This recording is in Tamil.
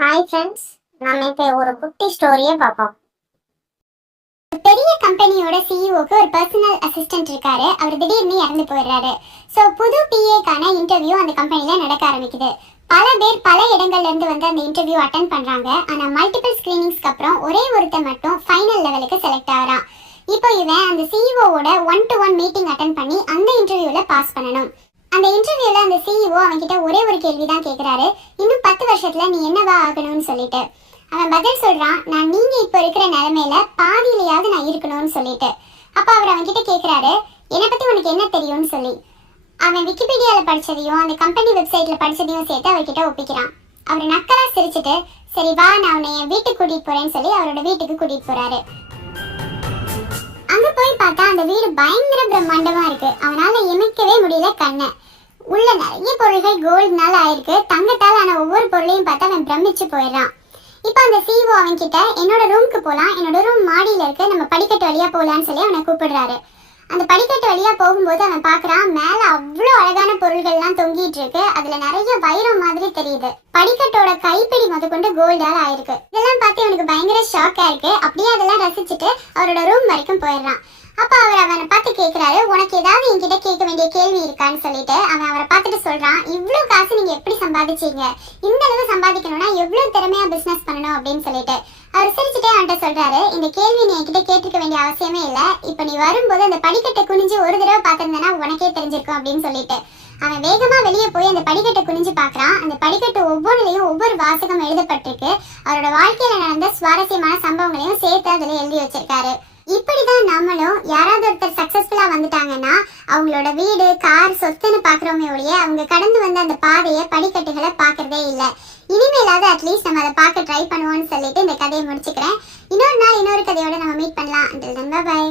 ஹாய் ஃப்ரெண்ட்ஸ், நம்ம இப்போ ஒரு குட்டி ஸ்டோரியை பார்ப்போம். பெரிய கம்பெனியோட சிஇஓக்கு ஒரு பர்சனல் அசிஸ்டன்ட் இருக்காரு. அவர் திடீர்னு இறந்து போயிடுறாரு. ஸோ புது பிஏக்கான இன்டர்வியூ அந்த கம்பெனியில் நடக்க ஆரம்பிக்குது. பல பேர் பல இடங்கள்ல இருந்து வந்து அந்த இன்டர்வியூ அட்டன் பண்றாங்க. ஆனால் மல்டிபிள் ஸ்கிரீனிங்ஸ்க்கு அப்புறம் ஒரே ஒருத்தர் மட்டும் ஃபைனல் லெவலுக்கு செலக்ட் ஆகிறான். இப்போ இவன் அந்த சிஇஓவோட 1-to-1 மீட்டிங் அட்டன் பண்ணி அந்த இன்டர்வியூவில் பாஸ் பண்ணணும். அந்த இன்டர்வியூல அந்த சிஇஓ அவன்கிட்ட ஒரே ஒரு கேள்வி தான் கேட்குறாரு. இன்னும் 10 வருஷத்துல நீ என்னவா ஆகணும்னு சொல்லிட்டு அவன் பதில் சொல்றான், நான் நீங்க இப்போ இருக்கிற நிலைமையில பாதியிலையாவது நான் இருக்கணும்னு சொல்லிட்டு. அப்ப அவர் அவன்கிட்ட கேட்குறாரு, என்னை பத்தி உனக்கு என்ன தெரியும்னு சொல்லி. அவன் விக்கிபீடியால படிச்சதையும் அந்த கம்பெனி வெப்சைட்ல படிச்சதையும் சேர்த்து அவர்கிட்ட ஒப்பிக்கிறான். அவர் நக்கலா சிரிச்சுட்டு, சரி வா நான் உன்னை என் வீட்டுக்கு கூட்டிட்டு போறேன்னு சொல்லி அவரோட வீட்டுக்கு கூட்டிட்டு போறாரு. அங்க போய் பார்த்தா அந்த வீடு பயங்கர பிரம்மாண்டமா இருக்கு. அவனால இமைக்கவே முடியல கண்ணை. உள்ள நிறைய பொருள்கள் கோல்டுனால ஆயிருக்கு. தங்கத்தால் ஆன ஒவ்வொரு பொருளையும் பார்த்தா அவன் பிரமிச்சு போயிடறான். இப்போ அந்த சிஇஓ அவன் கிட்ட என்னோட ரூமுக்கு போகலாம், என்னோட ரூம் மாடியில இருக்கு, நம்ம படிக்கட்டு வழியா போகலான்னு சொல்லி அவனை கூப்பிடுறாரு. அந்த படிக்கட்டு வழியா போகும்போது அவன் பாக்குறான், மேல அவ்வளோ அழகான பொருள்கள்லாம் தொங்கிட்டு இருக்கு. அதுல நிறைய வைரம் மாதிரி தெரியுது. படிக்கட்டோட கைப்பிடி முதற்கொண்டு கோல்டால் ஆயிருக்கு. இதெல்லாம் பார்த்து அவனுக்கு பயங்கர ஷாக்கா இருக்கு. அப்படியே அதெல்லாம் ரசிச்சுட்டு அவரோட ரூம் வரைக்கும் போயிடுறான். அப்ப அவர் அவனை பார்த்து கேட்கிறாரு, உனக்கு ஏதாவது என்கிட்ட கேட்க வேண்டிய கேள்வி இருக்கான்னு சொல்லிட்டு. அவன் அவரை பார்த்துட்டு சொல்றான், இவ்வளவு காசு நீங்க எப்படி சம்பாதிச்சீங்க, இந்த அளவு சம்பாதிக்கணும்னா எவ்வளவு திறமையா பிசினஸ் பண்ணணும் அப்படின்னு சொல்லிட்டு. அவர் சிரிச்சுட்டே அவன்கிட்ட சொல்றாரு, இந்த கேள்வி நீ என்கிட்ட கேட்டுக்க வேண்டிய அவசியமே இல்லை. இப்ப நீ வரும்போது அந்த படிக்கட்டை குனிஞ்சு ஒரு தடவை பார்த்திருந்தேன்னா உனக்கே தெரிஞ்சிருக்கும் அப்படின்னு சொல்லிட்டு அவன் வேகமா வெளியே போய் அந்த படிக்கட்டை குனிஞ்சு பாக்குறான். அந்த படிக்கட்டு ஒவ்வொன்றுலையும் ஒவ்வொரு வாசகம் எழுதப்பட்டிருக்கு. அவரோட வாழ்க்கையில நடந்த சுவாரஸ்யமான சம்பவங்களையும் சேர்த்து அதுல எழுதி வச்சிருக்காரு. இப்படிதான் நம்மளும் யாராவது ஒருத்தர் சக்சஸ்ஃபுல்லா வந்துட்டாங்கன்னா அவங்களோட வீடு, கார், சொத்துன்னு பாக்குறோமே ஒழிய அவங்க கடந்து வந்த அந்த பாதையை, படிக்கட்டுகளை பாக்குறதே இல்லை. இனிமேலாவது அட்லீஸ்ட் நம்ம அதை பார்க்க ட்ரை பண்ணுவோம்னு சொல்லிட்டு இந்த கதையை முடிச்சுக்கிறேன். இன்னொரு நாள் இன்னொரு கதையோட நம்ம மீட் பண்ணலாம். Until then, bye bye.